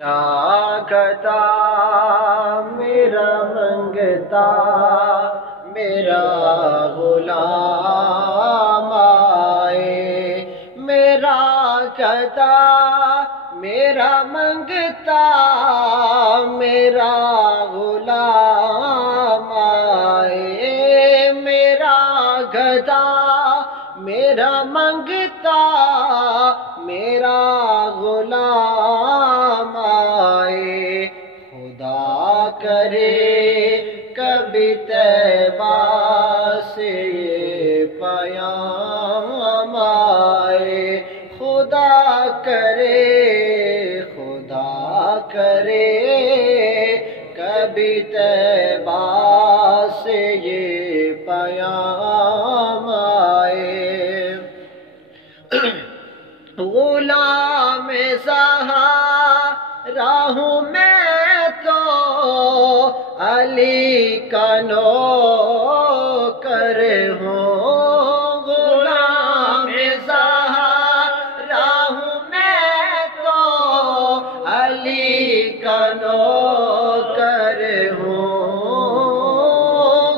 کھتا میرا منگتا میرا غلام آئے، میرا کھتا میرا منگتا میرا غلام آئے، میرا کھتا میرا منگتا میرا غلام آئے، خدا کرے کبھی طیبہ سے یہ پیام آئے، خدا کرے کبھی طیبہ سے یہ پیام آئے۔ غلام زہرا ہوں میں تو علی کا نوکر ہوں، غلام زہرا ہوں میں تو علی کا نوکر ہوں،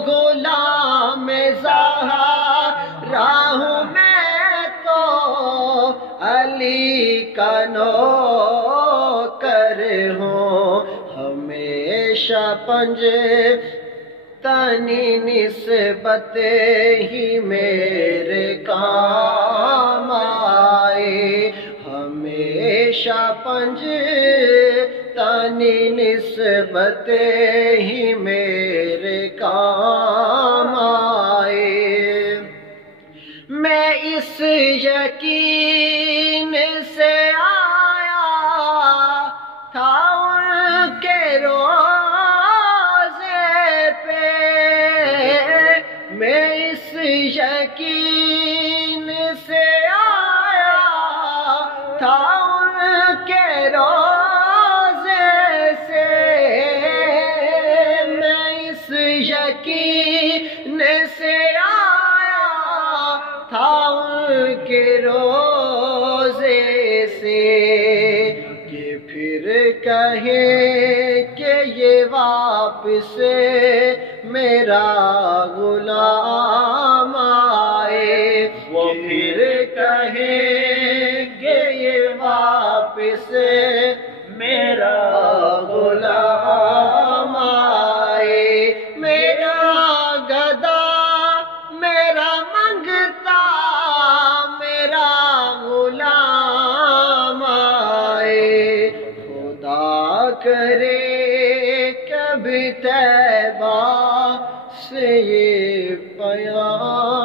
غلام زہرا ہوں میں تو علی کا نوکر ہوں، ہمیشہ پنج تنی نسبت ہی میرے کام آئے، ہمیشہ پنج تنی نسبت ہی میرے کام آئے۔ میں اس یقین سے آیا تھا ان کے روضے پہ، میں اس یقین سے آیا تھا ان کے روضے سے، میں اس یقین سے آیا تھا ان کے روضے سے، کہ پھر کہیں کہ یہ واپس میرا غلام آئے، وہ پھر کہیں کہ یہ واپس میرا غلام آئے، میرا گدا میرا منگتا میرا غلام آئے، خدا کرے کبھی طیبہ سے یہ پیام